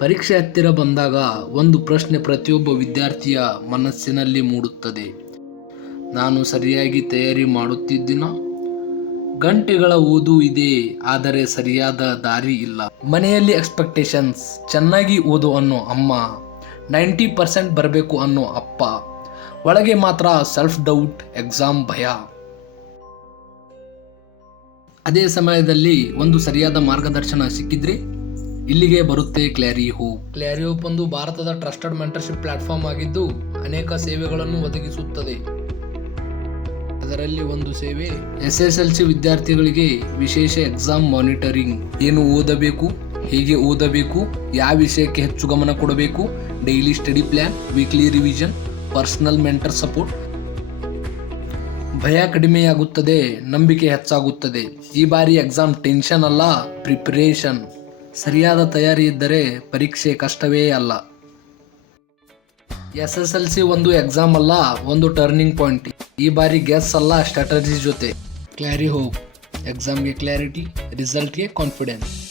ಪರೀಕ್ಷೆ ಹತ್ತಿರ ಬಂದಾಗ ಒಂದು ಪ್ರಶ್ನೆ ಪ್ರತಿಯೊಬ್ಬ ವಿದ್ಯಾರ್ಥಿಯ ಮನಸ್ಸಿನಲ್ಲಿ ಮೂಡುತ್ತದೆ. ನಾನು ಸರಿಯಾಗಿ ತಯಾರಿ ಮಾಡುತ್ತಿದ್ದೀನಾ? ಗಂಟೆಗಳ ಓದು ಇದೆ, ಆದರೆ ಸರಿಯಾದ ದಾರಿ ಇಲ್ಲ. ಮನೆಯಲ್ಲಿ ಎಕ್ಸ್ಪೆಕ್ಟೇಷನ್ಸ್, ಚೆನ್ನಾಗಿ ಓದು ಅನ್ನೋ ಅಮ್ಮ, 90% ಬರಬೇಕು ಅನ್ನೋ ಅಪ್ಪ, ಒಳಗೆ ಮಾತ್ರ ಸೆಲ್ಫ್ ಡೌಟ್, ಎಕ್ಸಾಮ್ ಭಯ. ಅದೇ ಸಮಯದಲ್ಲಿ ಒಂದು ಸರಿಯಾದ ಮಾರ್ಗದರ್ಶನ ಸಿಕ್ಕಿದ್ರೆ ಇಲ್ಲಿಗೆ ಬರುತ್ತೆ ಕ್ಲಾರಿ ಹೋಪ್. ಕ್ಲಾರಿ ಹೋಪ್ ಒಂದು ಭಾರತದ ಟ್ರಸ್ಟೆಡ್ ಮೆಂಟರ್ಶಿಪ್ ಪ್ಲಾಟ್ಫಾರ್ಮ್ ಆಗಿದ್ದು ಅನೇಕ ಸೇವೆಗಳನ್ನು ಒದಗಿಸುತ್ತದೆ. ಅದರಲ್ಲಿ ಒಂದು ಸೇವೆ SSLC ವಿದ್ಯಾರ್ಥಿಗಳಿಗೆ ವಿಶೇಷ ಎಕ್ಸಾಮ್ ಮಾನಿಟರಿಂಗ್. ಏನು ಓದಬೇಕು, ಹೇಗೆ ಓದಬೇಕು, ಯಾವ ವಿಷಯಕ್ಕೆ ಹೆಚ್ಚು ಗಮನ ಕೊಡಬೇಕು, daily study plan, weekly revision, personal mentor support. ಭಯ ಕಡಿಮೆಯಾಗುತ್ತದೆ, ನಂಬಿಕೆ ಹೆಚ್ಚಾಗುತ್ತದೆ. ಈ ಬಾರಿ ಎಕ್ಸಾಮ್ ಟೆನ್ಷನ್ ಅಲ್ಲ, ಪ್ರಿಪರೇಷನ್. ಸರಿಯಾದ ತಯಾರಿ ಇದ್ದರೆ ಪರೀಕ್ಷೆ ಕಷ್ಟವೇ ಅಲ್ಲ. SSLC ಒಂದು ಎಕ್ಸಾಮ್ ಅಲ್ಲ, ಒಂದು ಟರ್ನಿಂಗ್ ಪಾಯಿಂಟ್. ಈ ಬಾರಿ ಗೆಸ್ ಅಲ್ಲ, ಸ್ಟ್ರಾಟಜಿ ಜೊತೆ. ಕ್ಲಾರಿ ಹೋಪ್, ಎಕ್ಸಾಮ್ಗೆ ಕ್ಲಾರಿಟಿ, ರಿಸಲ್ಟ್ಗೆ ಕಾನ್ಫಿಡೆನ್ಸ್.